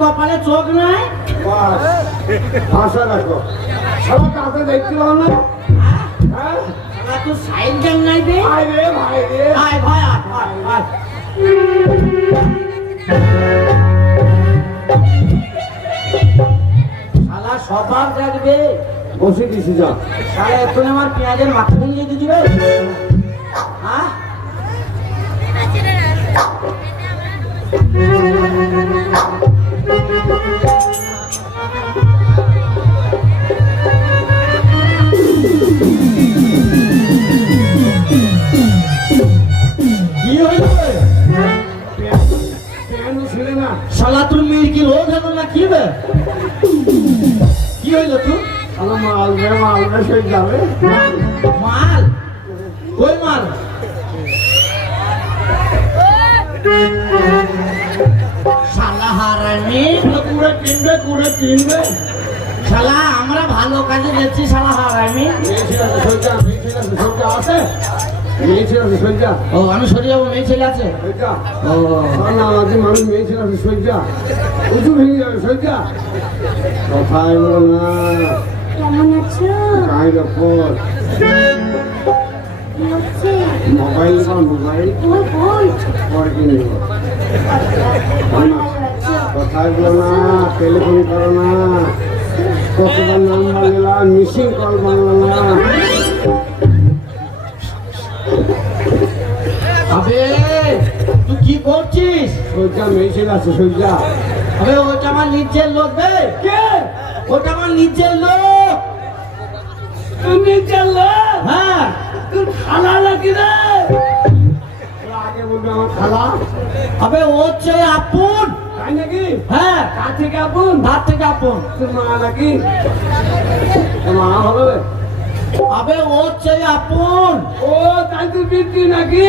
কপালে চোখ নাই আশা রাখো সব কাছে দেখতে পাও না তোর সাইড জ্ঞান নাই রে ভাই রে ভাই রে আয় ভাই আয় শালা সবার দেখবে বসে দিছি যা শালা এখন আমার পেঁয়াজের মাথা ভেঙে দিয়ে দিবে হ্যাঁ শালা তোর মেয়ের কি রোগ হলো না কি বে কি হইলো তুই মাল সই যাবে মাল কই মাল শালা হারামি কুড়ে কিনবে শালা আমরা ভালো কাজে যাচ্ছি শালা হারামি আছে মেয়ে ছিল সইজা ও আমি সরে যাবো মেয়ে ছেলে আছে সইজা ও না আমাদের মানুষ মেয়ে ছিল সইজা উঁচু ভেঙে যাবে সইজা কথাই বলো না কেমন আছো? কাই রকম কি হচ্ছে? মোবাইল মোবাইল ওই পরে কিনে নেব ভালো আছো? কথাই বলো না টেলিফোন করো না কতবার নাম্বার নিলাম মিসিং কল বাংলা না আবে তুই কি করছিস সইজা মেয়ে ছিল আছে সইজা আবে ওটা আমার নিজের লোক বে কে ওটা আমার নিজের লোক তুমি চললো হ্যাঁ তুই খালা নাকি রে আগে বলবে আমার খালা আবে ও হচ্ছে আপন তাই নাকি হ্যাঁ কার থেকে আপন ধার থেকে আপন তোর মা নাকি তোর মা হবে আবে ও হচ্ছে আপন ও তাই তুই বিক্রি নাকি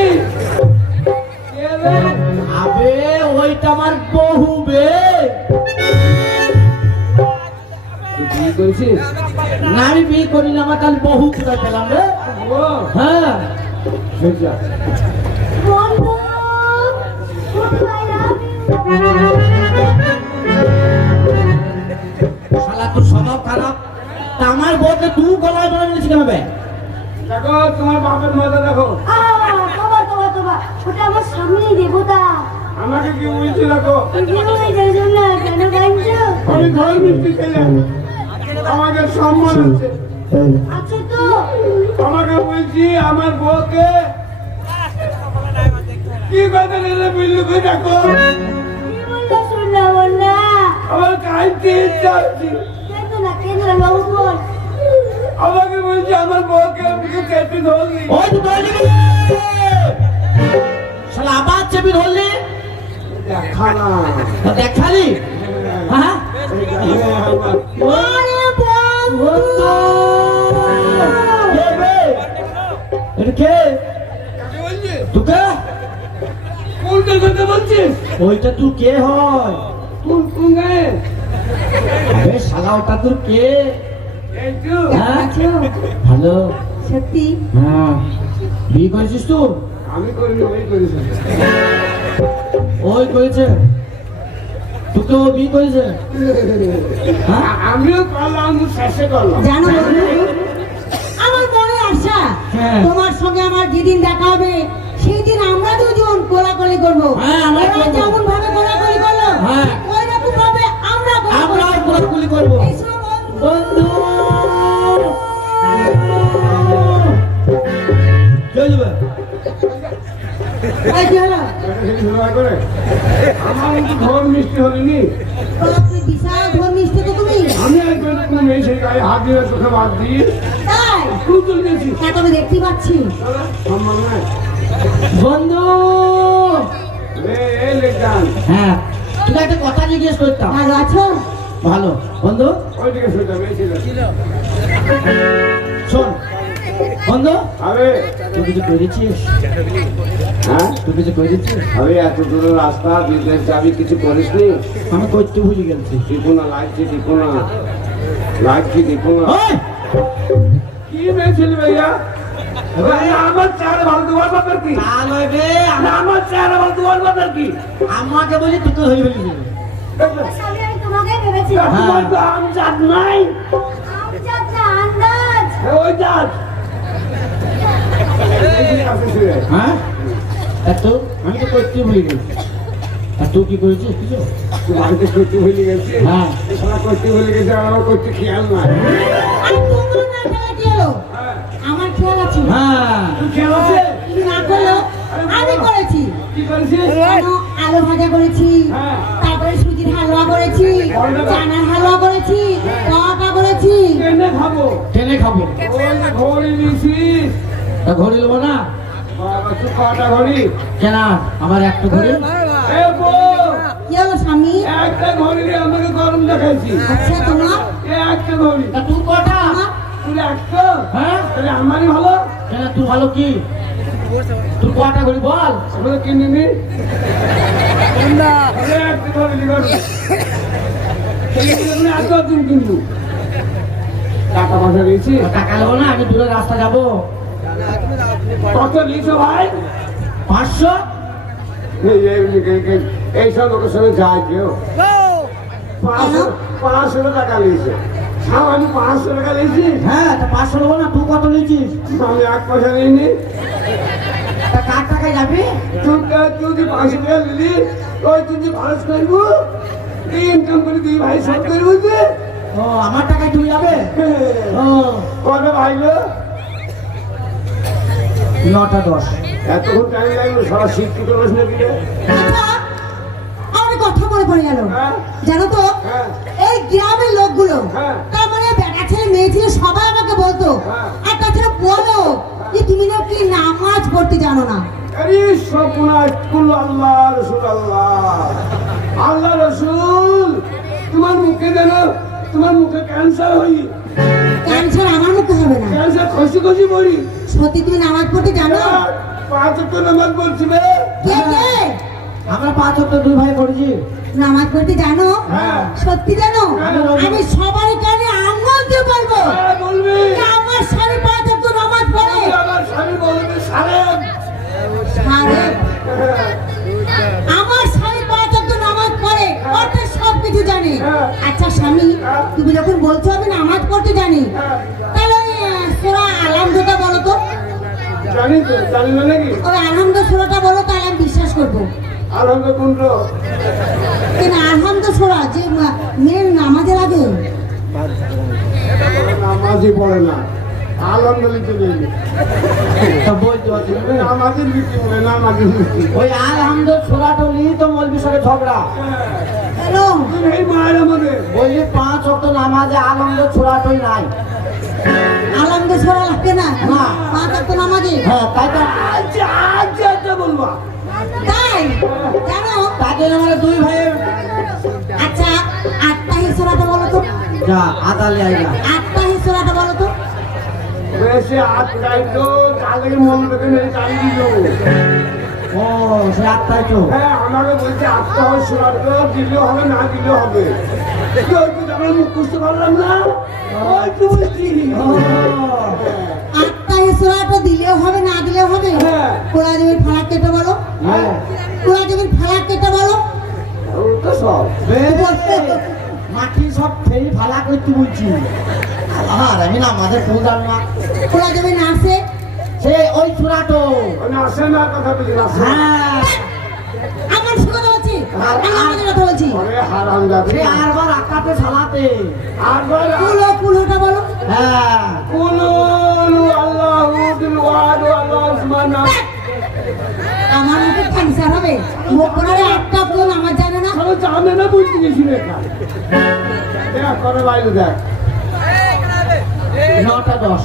কে রে আবে ওইটা আমার বহু বে তুই কি করছিস না আমি বিয়ে করি না আমার কাল বহু কোথায় পেলাম রে ও হ্যাঁ সইজা বন্ধু I love you. শালা তোর স্বভাব খারাপ তা আমার বউকে তুই গলায় ধরে নিয়েছি কেন বে দেখো তোমার বাপের মজা দেখো তোবা ওটা আমার সামনেই দেবতা আমাকে কি বলছি দেখো কেন গাইছো আমি ঘর মিষ্টি খেলাম আমাকে সম্মান আছে আছো তো আমাকে বলছি আমার বউকে কি কথা নিলে বুঝলি কই দেখো কি বললো শুনলাম না আমার কাইতে ইচ্ছা হচ্ছে কেন না বাবু বল আমাকে বলছি আমার বউকে আমি কেটে ধরলি ওই তো ধরলি শালা আবার চেপে ধরলি দেখা না দেখালি হ্যাঁ ওরে বন্ধু কে বে এটা কে তোকে কোনটা কথা বলছিস ওইটা তুই কে হয় কোন কোন গায়ে আরে শালা ওটা তোর কে এই তো হ্যাঁ আছো ভালো সত্যি হ্যাঁ বিয়ে করেছিস তুই আমি করিনি ওই করেছি ওই করেছে তোকে ও বিয়ে করেছে হ্যাঁ আমিও করলাম শেষে করলাম জানো বন্ধু আমার মনে আশা হ্যাঁ। তোমার সঙ্গে আমার যেদিন দেখা হবে সেই দিন আমরা দুজন কোলাকুলি করবো হ্যাঁ, আমরা ওরা করবো। যেমন ভাবে কোলাকুলি করলো হ্যাঁ। ওই রকম ভাবে আমরা আমরা আর কোলাকুলি করবো এসো বন্ধু। বন্ধু চলবে এই কি হলো? করে আমার মতো ঘর মিষ্টি হলেনি বাপরে, বিশাল ধর্মিষ্ঠ তো তুমি। আমি একজন কোনো মেয়ে সেই গায়ে হাত দিয়ে চোখে বাদ দিয়ে তাই? খুব চলে গেছি তা তো আমি দেখতে পাচ্ছি। সম্মান নাই বন্ধু। এই লেখান হ্যাঁ, তোকে একটা কথা জিজ্ঞেস করতাম। ভালো আছো? ভালো বন্ধু, ওইদিকে শুনতাম এই ছিল শোন বন্ধু, আরে তুই কিছু করেছিস? হ্যাঁ তুই কিছু করেছিস? আরে এত দূরের রাস্তা বিদেশ যাবি কিছু করিসনি আমি করতে ভুলে গেছি। দেখো না লাগছে দেখো না লাগছে দেখো না ওই! কি মেয়েছিল ভাইয়া আমার চার ভালো তোমার বাপের কি না নয় রে, আমার চার ভালো তোমার বাপের কি আমাকে বলি তুই তো হয়ে ফেলেছিস। স্বামী, আমি তোমাকেই ভেবেছিলাম। তোমার তো আম চাঁদ নাই আমজাদটা আন্দাজ। ওই চাঁদ হ্যাঁ, এত আমি তো করতে ভুলে গেছি। আর তুই কি করেছিস কিছু? বাড়িতে করতে ভুলে গেছি হ্যাঁ। সারা করতে ভুলে গেছে আর আমার করতে খেয়াল নাই আর তোমরা না খেলা কি হলো? আমার খেয়াল আছে। হ্যাঁ, তুই খেয়াল আছে তুমি না করলেও আমি করেছি। কি করেছিস কেন? আলু ভাজা করেছি, হ্যাঁ। তারপরে সুজির হালুয়া করেছি, চানার হালুয়া করেছি, পরোটা করেছি। এনে খাবো টেনে খাবো। ওই যে ঘড়ি নিয়েছিস তা ঘড়ি নেবো না বাবা তুই কটা ঘড়ি কেন? আমার একটা ঘড়ি। এ বউ, কি হলো স্বামী? একটা ঘড়ি নিয়ে আমাকে গরম দেখাইছি আচ্ছা, তোমার একটা ঘড়ি তা তুই কটা? তুই একটা হ্যাঁ, তাহলে আমারই ভালো কেন তুই ভালো কি? তুই কটা ঘড়ি বল? আমরা কিনিনি একটা ঘড়ি নিয়ে গরম। তুমি এত দিন কিনবো টাকা পয়সা দিয়েছি টাকা নেবো না, আমি দূরে রাস্তা যাবো। কত নিয়েছো ভাই 500। এইসব লোকের সঙ্গে যায় কেউ 500 টাকা নিয়েছে আমি 500 টাকা নিয়েছি হ্যাঁ, তা 500 নেবো না, তুই কত নিয়েছিস? আমি 1 পয়সা নিইনি তা কার টাকায় যাবি? তুই যে 500 টাকা নিলি ওই তুই যে খরচ করবো ইনকাম করে তুই ভাই সব করবো যে ও, আমার টাকায় তুই যাবে? ও, কবে ভাইলো 9টা 10। এতক্ষণ টাইম লাগলো সারা শিক্ষিত মানুষ নাকি রে আচ্ছা, আমার কথা মনে পড়ে গেল। হ্যাঁ জানো তো, হ্যাঁ এই গ্রামের লোকগুলো, হ্যাঁ। তার মানে বেটা ছেলে মেয়ে ছেলে সবাই আমাকে বলতো, হ্যাঁ। আর তাছাড়া বলো যে তুমি নাকি নামাজ পড়তে জানো না। আরে সর্বনাশ কুল আল্লাহ রসুল আল্লাহ রসুল তোমার মুখে যেন তোমার মুখে ক্যান্সার হই ক্যান্সার আমার মুখে হবে না। ক্যান্সার খসি খসি মরি সত্যি তুমি নামাজ পড়তে জানো? 5 ওয়াক্ত নামাজ বলছি রে কে কে? আমরা 5 ওয়াক্ত 2 ভাই পড়েছি। নামাজ পড়তে জানো? হ্যাঁ। সত্যি জানো? হ্যাঁ। আমি সবার কানে আঙ্গুল দিয়ে বলবো হ্যাঁ, বলবি যে আমার স্বামী 5 ওয়াক্ত নামাজ পড়ে। আমার স্বামী বলবে সাহেব আরে, আমার স্বামী 5 ওয়াক্ত নামাজ পড়ে, অর্থাৎ সবকিছু জানে। হ্যাঁ। আচ্ছা স্বামী, তুমি যখন বলছো আমি নামাজ পড়তে জানি, তাহলে ওই সূরা আলহামদুলিল্লাহ বলো তো। জানি তো জানি না নাকি ওই আলহামদুলিল্লাহ সূরাটা বলো, তাহলে আমি বিশ্বাস করবো। আনন্দ কুণ্ড কেন আলহামদুলিল্লাহ সূরা যে মেয়ের নামাজে লাগে? নামাজই পড়ে না আনন্দ লিখে দেয় তা বলতে পারছি না। নামাজের লিখতে বলে নামাজের লিখতে ওই আলহামদুলিল্লাহ সূরাটা নিয়ে তো মৌলবীর সঙ্গে ঝগড়া। কেন? এই মায়ের আমাদের বললি 5 ওয়াক্ত নামাজে আলহামদুলিল্লাহ সূরাটাই নাই। আলহামদুলিল্লাহ সূরা লাগবে না? না। 5 ওয়াক্ত নামাজে? হ্যাঁ, তাই তো আচ্ছা বলবা তাই জানো? তার জন্য আমরা 2 ভাইয়ের আচ্ছা, আত্মাহি সূরাটা বলো তো। যা আদালে আইলা। আত্মাহি সূরাটা বলো তো। বেশি আটটাই তো কালের মন থেকে মেরে চালিয়ে দিল ও, সে 8টাই তো। হ্যাঁ আমাকে বলছে আটটা হয় শোনার তো দিলেও হবে না দিলেও হবে আমার মুখ বুঝতে পারলাম না ওই তো বলছি ও, আত্মাহি সূরাটা দিলেও হবে না দিলেও হবে? হ্যাঁ। কোরআন জমির ফালাক কেটে বলো। হ্যাঁ। কোরআন জমির ফালাক কেটে বলো। ওর তো সব মাটি সব ফেরি ফালা করতে বলছি। আর আমি না আমাদের প্রধান মা কোরআন জমির নাসে সে ওই চূড়াটো। আমি আসে না কথা বলি আসে হ্যাঁ, আমার সে কথা বলছি, আমি আমাদের কথা বলছি। ওরে হারাম যাবে সে আরবার আকাতে সালাতে। আরবার কুলোটা বলো। হ্যাঁ, কুলু আল্লাহু বিল ওয়াদ আল্লাহু সুবহানাহু আমার হবে মুখ করার একটা ফোন আমার জানে না তাহলে জানে না বুঝতে গেছি রেখা দেখ করে বাইরে দেখ 9টা 10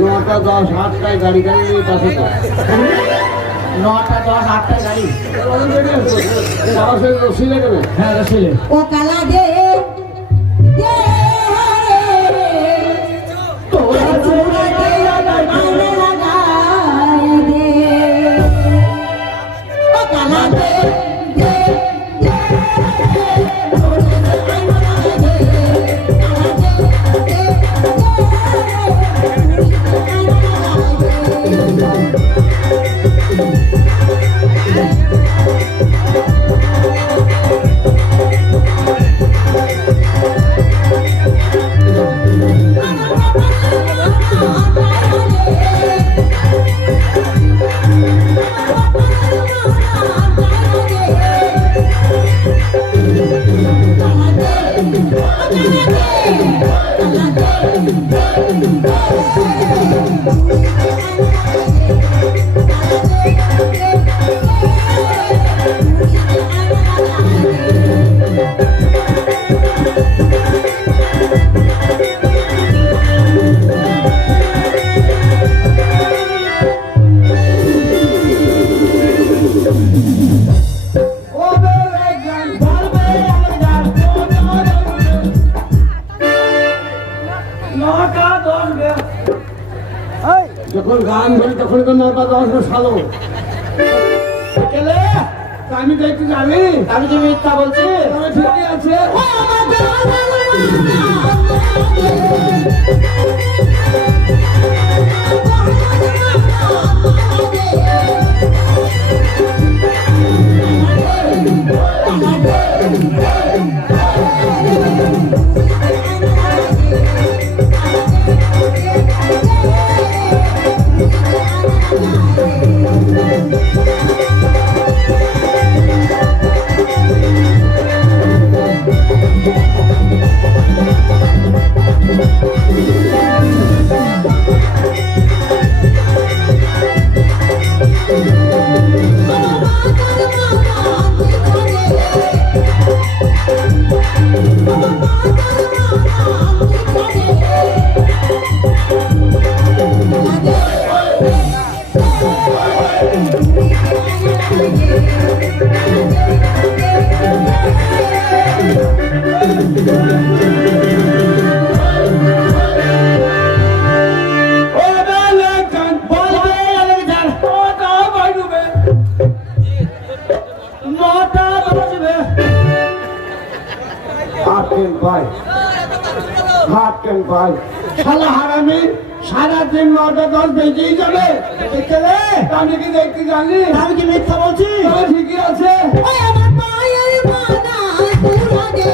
9টা 10 8টায় গাড়ি গাড়ি নিয়ে কাছে তো 9টা 10 8টায় গাড়ি। রসিলে কেন হ্যাঁ রসিলে। ও কালা দে দে তোরা চোরা দে আয়না লাগাই দে ও কালা দে দে দে তোরা আয়না লাগাই দে কালা দে দে আয়না লাগাই দে যখন গান বলি তখন তো 9টা 10 সালো কেলে আমি তো একটু জানি আমি যে মিথ্যা বলছি? তবে ঠিকই আছে শালা হারামি সারাদিন 9টা 10 বেজেই যাবে কেলে আমি কি দেখতে জানি আমি কি মিথ্যা বলছি? তবে ঠিকই আছে ওই আমার পায়ের বানা পুরা দে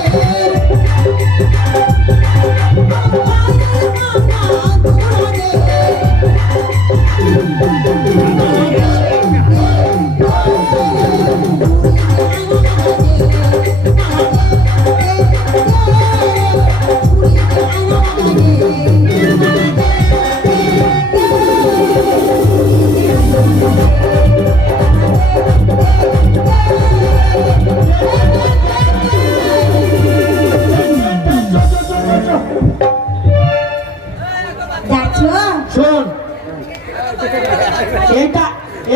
শোন,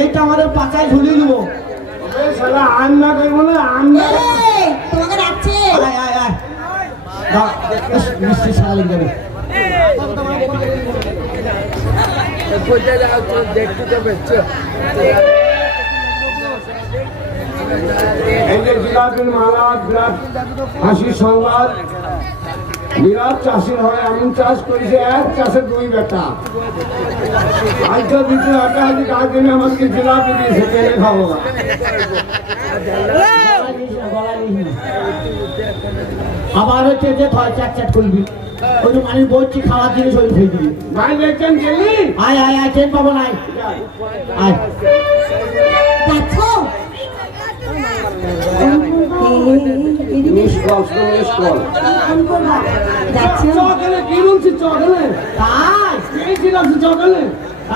এইটা আমাদের পাচায় ঝুলিয়ে দেবো। শালা আন্না করবো না আন্না তোমাকে ডাকছে আয় আয় আয় দাঁড়া, মিষ্টি সারা লেগে যাবে। এই যে জিলাপির মালা বিরাট হাসির সংবাদ বিরাট চাষির হয় এমন চাষ করেছে এক চাষে 2 বেটা আজকের ভিতরে হাঁটাহাঁটি কাজ দিনে আমাকে জিলাপি দিয়েছে পেলে খাবো না আবার হচ্ছে যে থয় চ্যাট চ্যাট করবি, ওই যে মানে বলছি খাওয়ার জিনিস ওই খেয়ে দিবি। ভাই দেখছেন গেলি আয় আয় আয়, ট্রেন পাবো নাই, আয়। দেখো মিস কল যাচ্ছে চকলে কি বলছি চকলে তাই পেয়েছিলাম চকলে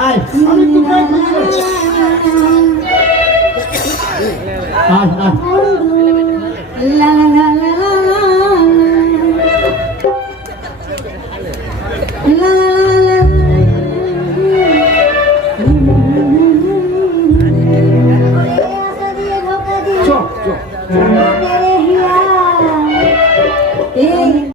আয়। আমি তো আয়, আয়। বন্ধু লা